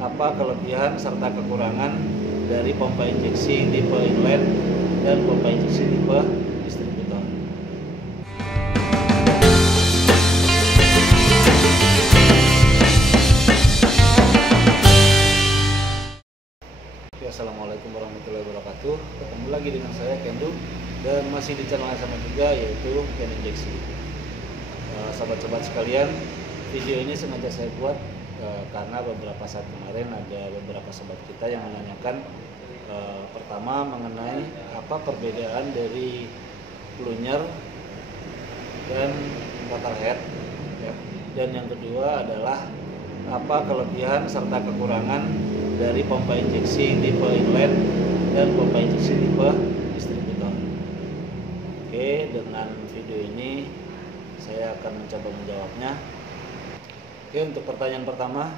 apa kelebihan serta kekurangan dari pompa injeksi tipe inline dan pompa injeksi tipe distributor. Assalamualaikum warahmatullahi wabarakatuh. Ketemu lagi dengan saya Kendu dan masih di channel yang sama juga, yaitu Ken Injeksi. Sobat-sobat sekalian, video ini sengaja saya buat karena beberapa saat kemarin ada beberapa sobat kita yang menanyakan pertama mengenai apa perbedaan dari plunyer dan rotor head, ya. Dan yang kedua adalah apa kelebihan serta kekurangan dari pompa injeksi tipe inline dan pompa injeksi tipe distributor. Oke, dengan video ini saya akan mencoba menjawabnya. Oke, untuk pertanyaan pertama,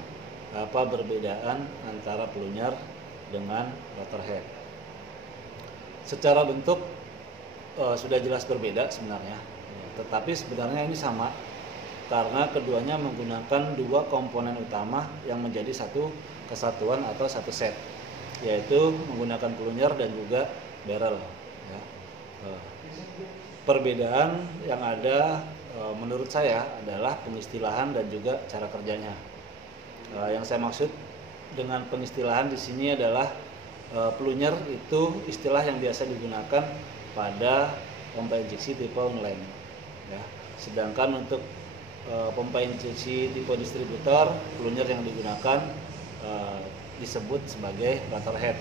apa perbedaan antara plunyer dengan rotor head? Secara bentuk sudah jelas berbeda sebenarnya, tetapi sebenarnya ini sama karena keduanya menggunakan dua komponen utama yang menjadi satu kesatuan atau satu set, yaitu menggunakan plunyer dan juga barrel, ya. Perbedaan yang ada menurut saya adalah pengistilahan dan juga cara kerjanya. Yang saya maksud dengan pengistilahan di sini adalah plunyer itu istilah yang biasa digunakan pada pompa injeksi tipe inline, ya. Sedangkan untuk pompa injeksi tipe distributor, plunyer yang digunakan disebut sebagai rotor head.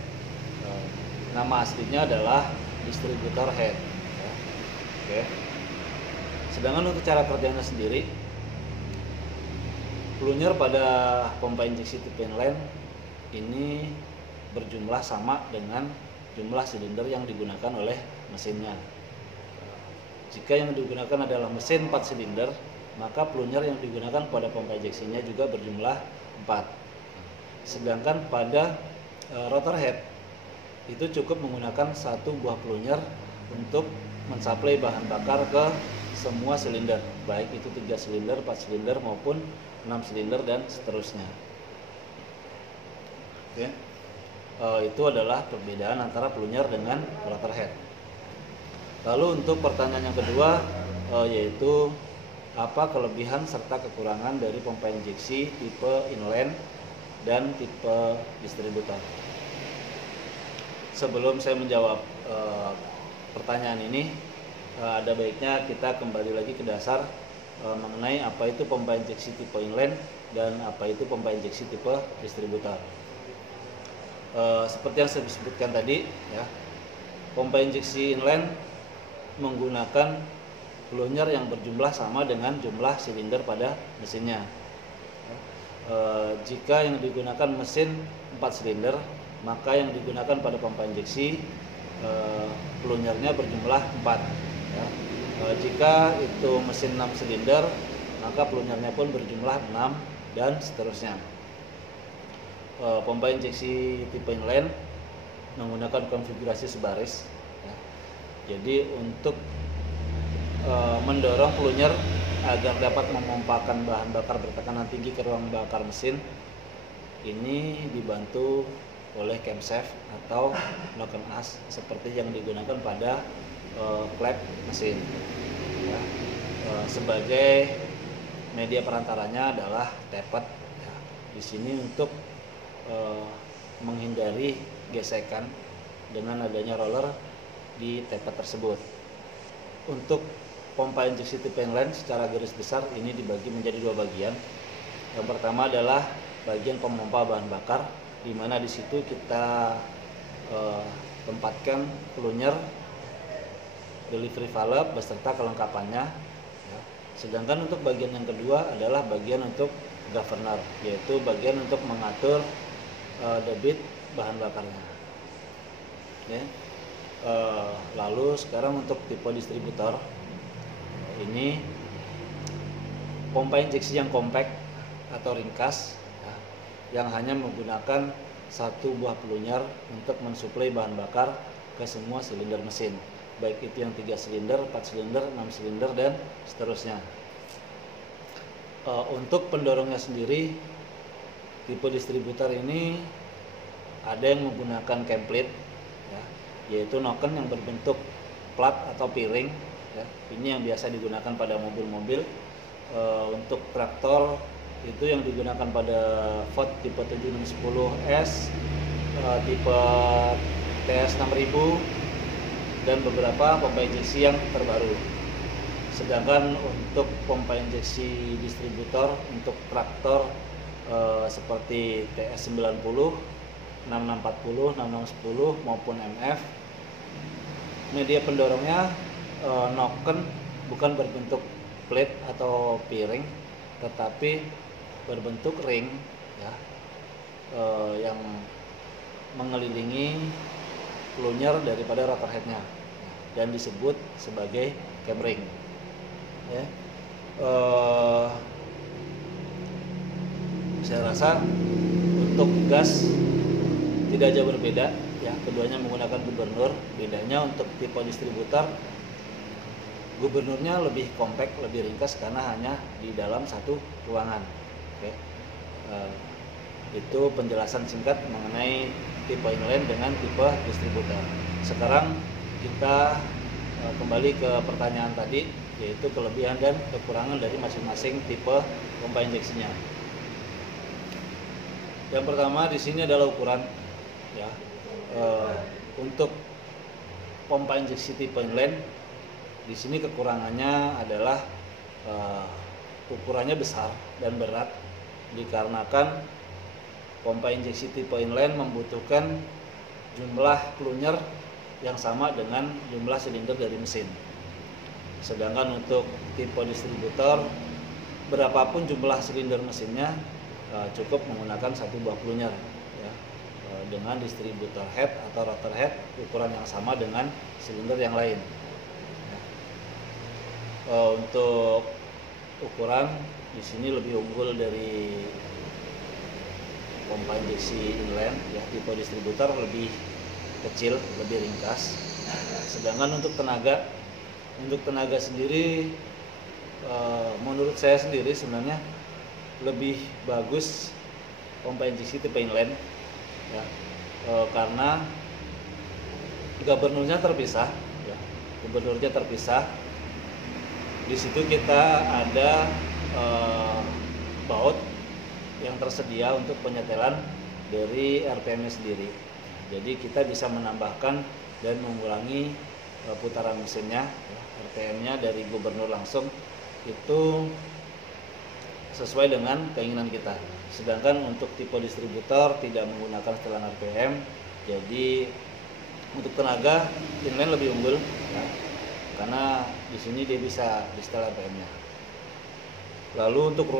Nama aslinya adalah distributor head, ya. Oke. Sedangkan untuk cara kerjanya sendiri, plunyer pada pompa injeksi tipe inline ini berjumlah sama dengan jumlah silinder yang digunakan oleh mesinnya. Jika yang digunakan adalah mesin 4 silinder, maka plunyer yang digunakan pada pompa injeksinya juga berjumlah 4. Sedangkan pada rotor head itu cukup menggunakan satu buah plunyer untuk mensuplai bahan bakar ke semua silinder, baik itu 3 silinder, 4 silinder maupun 6 silinder dan seterusnya. Oke. Itu adalah perbedaan antara plunyer dengan rotor head. Lalu untuk pertanyaan yang kedua, yaitu apa kelebihan serta kekurangan dari pompa injeksi tipe inline dan tipe distributor. Sebelum saya menjawab pertanyaan ini, ada baiknya kita kembali lagi ke dasar mengenai apa itu pompa injeksi tipe inline dan apa itu pompa injeksi tipe distributor. Seperti yang saya sebutkan tadi, ya, pompa injeksi inline menggunakan plunyer yang berjumlah sama dengan jumlah silinder pada mesinnya. Jika yang digunakan mesin 4 silinder, maka yang digunakan pada pompa injeksi plunyernya berjumlah 4, ya. Jika itu mesin 6 silinder, maka plunyernya pun berjumlah 6 dan seterusnya. Pompa injeksi tipe inline menggunakan konfigurasi sebaris, ya. Jadi untuk mendorong plunyer agar dapat memompakan bahan bakar bertekanan tinggi ke ruang bakar mesin, ini dibantu oleh camshaft atau noken as seperti yang digunakan pada klep mesin, ya. Sebagai media perantaranya adalah tappet, ya. Di sini untuk menghindari gesekan dengan adanya roller di tappet tersebut. Untuk pompa injeksi tipe inline secara garis besar ini dibagi menjadi dua bagian. Yang pertama adalah bagian pemompa bahan bakar, di mana di situ kita tempatkan plunyer, delivery valve beserta kelengkapannya, ya. Sedangkan untuk bagian yang kedua adalah bagian untuk governor, yaitu bagian untuk mengatur debit bahan bakarnya, ya. Lalu sekarang untuk tipe distributor, ini pompa injeksi yang compact atau ringkas, ya, yang hanya menggunakan satu buah plunyer untuk mensuplai bahan bakar ke semua silinder mesin, baik itu yang 3 silinder, 4 silinder, 6 silinder dan seterusnya. Untuk pendorongnya sendiri tipe distributor ini ada yang menggunakan template, ya, yaitu noken yang berbentuk plat atau piring, ya. Ini yang biasa digunakan pada mobil-mobil. Untuk traktor itu yang digunakan pada Ford tipe 7610S, tipe TS 6000, dan beberapa pompa injeksi yang terbaru. Sedangkan untuk pompa injeksi distributor untuk traktor seperti TS 90, 6640, 6610 maupun MF, media pendorongnya noken, bukan berbentuk plate atau piring, tetapi berbentuk ring, ya, yang mengelilingi plunger daripada rotor headnya, dan disebut sebagai cam ring, ya. Saya rasa untuk gas tidak jauh berbeda, ya, keduanya menggunakan gubernur. Bedanya untuk tipe distributor, gubernurnya lebih kompak, lebih ringkas karena hanya di dalam satu ruangan. Oke. Itu penjelasan singkat mengenai tipe inline dengan tipe distributor. Sekarang kita kembali ke pertanyaan tadi, yaitu kelebihan dan kekurangan dari masing-masing tipe pompa injeksinya. Yang pertama di sini adalah ukuran, ya. Untuk pompa injeksi tipe inline, di sini kekurangannya adalah ukurannya besar dan berat, dikarenakan pompa injeksi tipe inline membutuhkan jumlah plunger yang sama dengan jumlah silinder dari mesin. Sedangkan untuk tipe distributor, berapapun jumlah silinder mesinnya, cukup menggunakan satu buah plunger, ya. Dengan distributor head atau rotor head ukuran yang sama dengan silinder yang lain. Untuk ukuran di sini lebih unggul dari pompa injeksi inline, ya. Tipe distributor lebih kecil, lebih ringkas. Sedangkan untuk tenaga sendiri, menurut saya sendiri sebenarnya lebih bagus pompa injeksi tipe inline, ya. Karena gubernurnya terpisah, ya. Gubernurnya terpisah. Di situ kita ada baut yang tersedia untuk penyetelan dari RPM-nya sendiri. Jadi kita bisa menambahkan dan mengurangi putaran mesinnya, ya, RPM-nya dari gubernur langsung itu sesuai dengan keinginan kita. Sedangkan untuk tipe distributor tidak menggunakan setelan RPM, jadi untuk tenaga inline lebih unggul, ya, karena di sini dia bisa di setel RPM-nya. Lalu untuk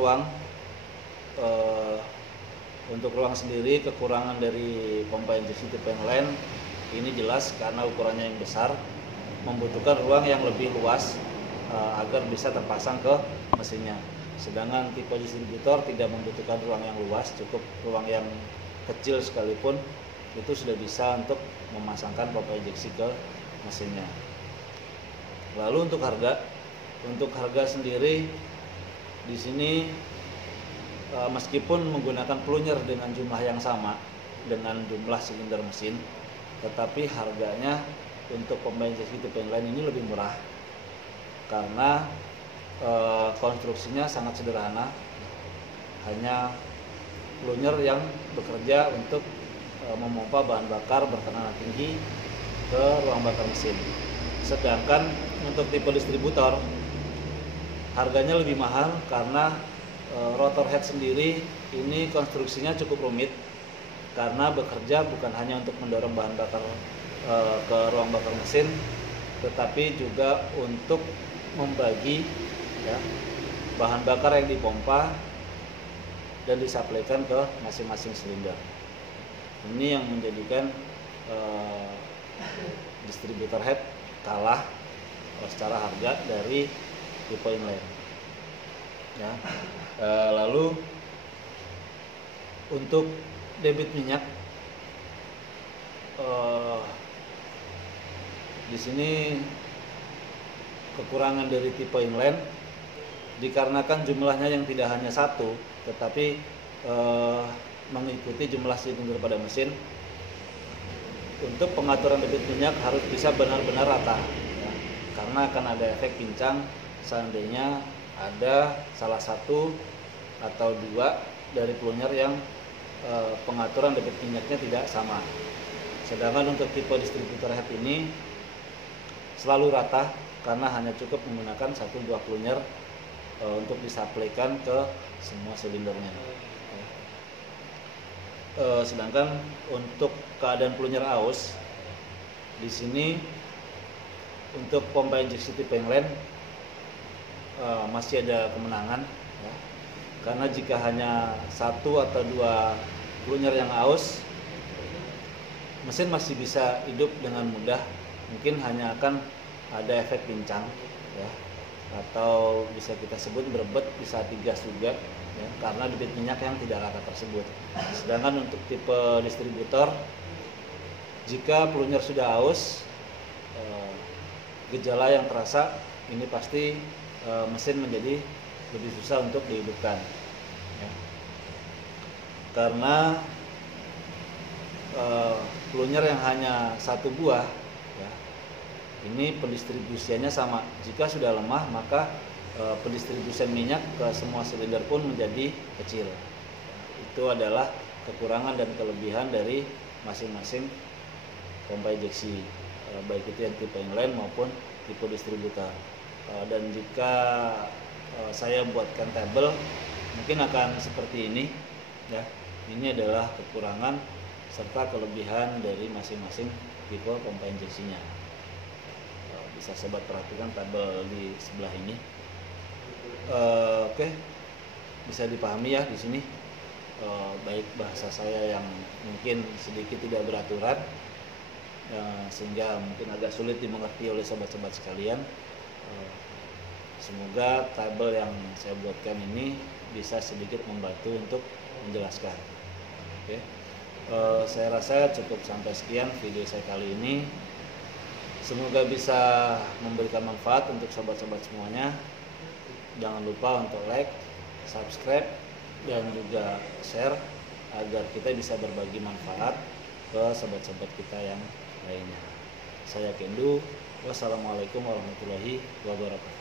ruang sendiri, kekurangan dari pompa injeksi tipe inline ini jelas karena ukurannya yang besar, membutuhkan ruang yang lebih luas agar bisa terpasang ke mesinnya. Sedangkan tipe distributor tidak membutuhkan ruang yang luas, cukup ruang yang kecil sekalipun itu sudah bisa untuk memasangkan pompa injeksi ke mesinnya. Lalu untuk harga sendiri di sini meskipun menggunakan plunger dengan jumlah yang sama dengan jumlah silinder mesin, tetapi harganya untuk pompa injeksi tipe inline ini lebih murah karena konstruksinya sangat sederhana, hanya plunger yang bekerja untuk memompa bahan bakar bertekanan tinggi ke ruang bakar mesin. Sedangkan untuk tipe distributor harganya lebih mahal karena rotor head sendiri ini konstruksinya cukup rumit karena bekerja bukan hanya untuk mendorong bahan bakar ke ruang bakar mesin, tetapi juga untuk membagi, ya, bahan bakar yang dipompa dan disaplaikan ke masing-masing silinder. Ini yang menjadikan distributor head kalah secara harga dari tipe inline, ya. Lalu untuk debit minyak, di sini kekurangan dari tipe inline dikarenakan jumlahnya yang tidak hanya satu, tetapi mengikuti jumlah silinder pada mesin. Untuk pengaturan debit minyak harus bisa benar-benar rata, ya, karena akan ada efek pincang seandainya ada salah satu atau dua dari plunyer yang pengaturan debit minyaknya tidak sama. Sedangkan untuk tipe distributor head ini selalu rata karena hanya cukup menggunakan 1-2 plunyer untuk disapleikan ke semua silindernya. Sedangkan untuk keadaan plunyer aus di sini untuk pompa injeksi tipe yang lain masih ada kemenangan, ya. Karena jika hanya 1 atau 2 plunyer yang aus, mesin masih bisa hidup dengan mudah. Mungkin hanya akan ada efek pincang, ya, atau bisa kita sebut berebet di saat digas juga, ya, karena debit minyak yang tidak rata tersebut. Sedangkan untuk tipe distributor, jika plunyer sudah aus, gejala yang terasa ini pasti mesin menjadi lebih susah untuk dihidupkan, ya. Karena plunyer yang hanya 1 buah, ya, ini pendistribusiannya sama. Jika sudah lemah, maka pendistribusian minyak ke semua silinder pun menjadi kecil. Itu adalah kekurangan dan kelebihan dari masing-masing pompa injeksi, baik itu yang tipe inline maupun tipe distributor. Dan jika saya buatkan tabel, mungkin akan seperti ini, ya. Ini adalah kekurangan serta kelebihan dari masing-masing tipe pompa injeksinya. Bisa sobat perhatikan tabel di sebelah ini. Oke, bisa dipahami ya di sini. Baik bahasa saya yang mungkin sedikit tidak beraturan, sehingga mungkin agak sulit dimengerti oleh sobat-sobat sekalian. Semoga tabel yang saya buatkan ini bisa sedikit membantu untuk menjelaskan. Oke. Saya rasa cukup sampai sekian video saya kali ini. Semoga bisa memberikan manfaat untuk sobat-sobat semuanya. Jangan lupa untuk like, subscribe, dan juga share agar kita bisa berbagi manfaat ke sobat-sobat kita yang lainnya. Saya Kendu. Wassalamualaikum warahmatullahi wabarakatuh.